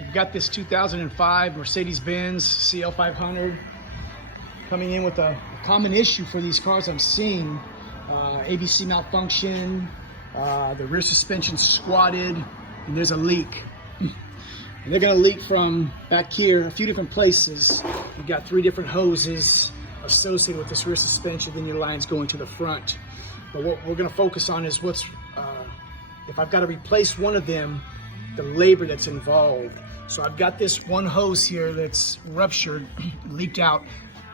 We've got this 2005 Mercedes-Benz CL500 coming in with a common issue for these cars I'm seeing. ABC malfunction, the rear suspension squatted, and there's a leak. And they're gonna leak from back here, a few different places. You've got 3 different hoses associated with this rear suspension, then your line's going to the front. But what we're gonna focus on is if I've got to replace one of them, the labor that's involved. So I've got this one hose here that's ruptured, leaked out.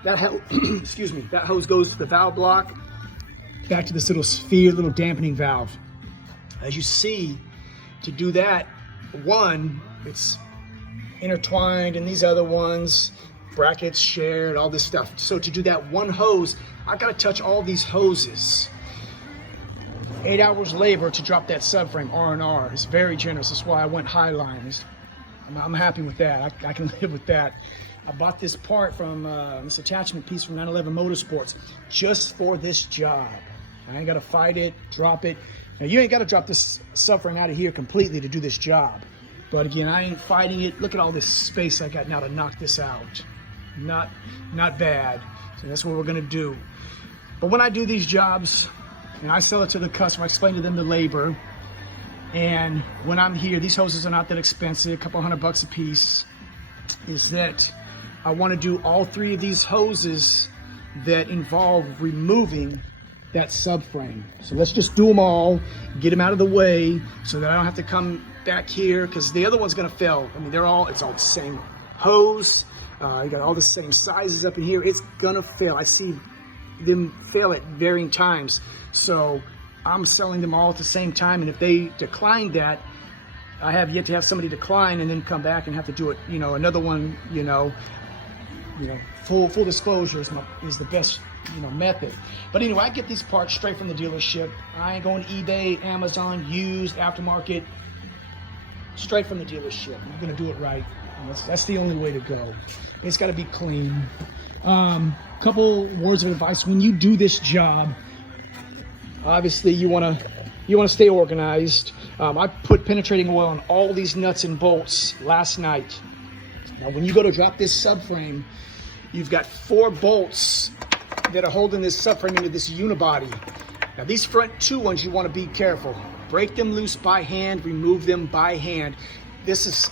That excuse me, that hose goes to the valve block, back to this little sphere, little dampening valve. As you see, to do that, one, it's intertwined, and these other ones, brackets shared, all this stuff. So to do that one hose, I've got to touch all these hoses. 8 hours labor to drop that subframe, R&R. It's very generous. That's why I went Highline. I'm happy with that. I can live with that. I bought this part from this attachment piece from 911 Motorsports just for this job. I ain't got to fight it, drop it. Now you ain't got to drop this subframe out of here completely to do this job. But again, I ain't fighting it. Look at all this space I got now to knock this out. Not bad. So that's what we're gonna do. But when I do these jobs, and I sell it to the customer, I explain to them the labor. And when I'm here, these hoses are not that expensive, a couple $100 a piece, is that I want to do all 3 of these hoses that involve removing that subframe. So let's just do them all, get them out of the way so that I don't have to come back here, because the other one's gonna fail. I mean, it's all the same hose. You got all the same sizes up in here. It's gonna fail. I see them fail at varying times. So I'm selling them all at the same time, and if they decline that, I have yet to have somebody decline and then come back and have to do it, another one, full disclosure is the best, method. But anyway, I get these parts straight from the dealership. I ain't going to eBay, Amazon, used, aftermarket, straight from the dealership. I'm gonna do it right. That's the only way to go. It's got to be clean. Couple words of advice: when you do this job, obviously you want to stay organized. I put penetrating oil on all these nuts and bolts last night. Now, when you go to drop this subframe, you've got 4 bolts that are holding this subframe into this unibody. Now, these front 2 ones, you want to be careful. Break them loose by hand, remove them by hand. This is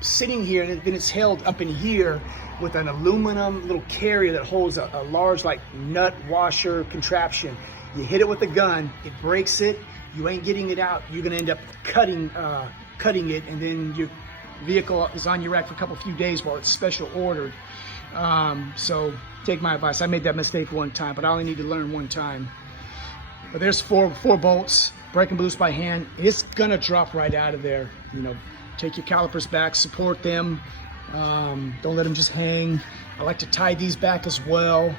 sitting here, and then it's held up in here with an aluminum little carrier that holds a large nut washer contraption. You hit it with a gun, it breaks it, you ain't getting it out. You're gonna end up cutting it, and then your vehicle is on your rack for a few days while it's special ordered. So take my advice. I made that mistake one time, but I only need to learn one time. But there's four bolts, break them loose by hand. It's gonna drop right out of there. Take your calipers back, support them. Don't let them just hang. I like to tie these back as well.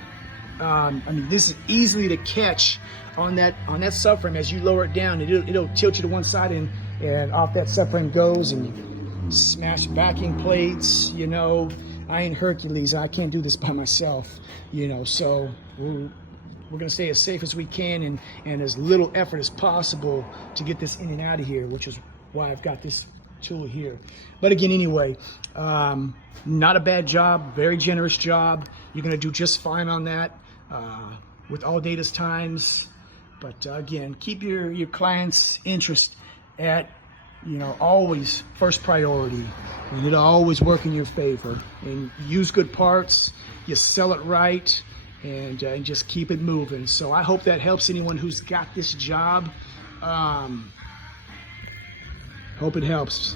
This is easily to catch on that subframe. As you lower it down, it'll tilt you to one side, and off that subframe goes, and you smash backing plates. I ain't Hercules. I can't do this by myself. So we're gonna stay as safe as we can and as little effort as possible to get this in and out of here, which is why I've got this tool here. But again, anyway, not a bad job, very generous job. You're gonna do just fine on that with all data's times. But again, keep your client's interest at always first priority, and it'll always work in your favor. And use good parts, you sell it right, and just keep it moving. So I hope that helps anyone who's got this job. Hope it helps.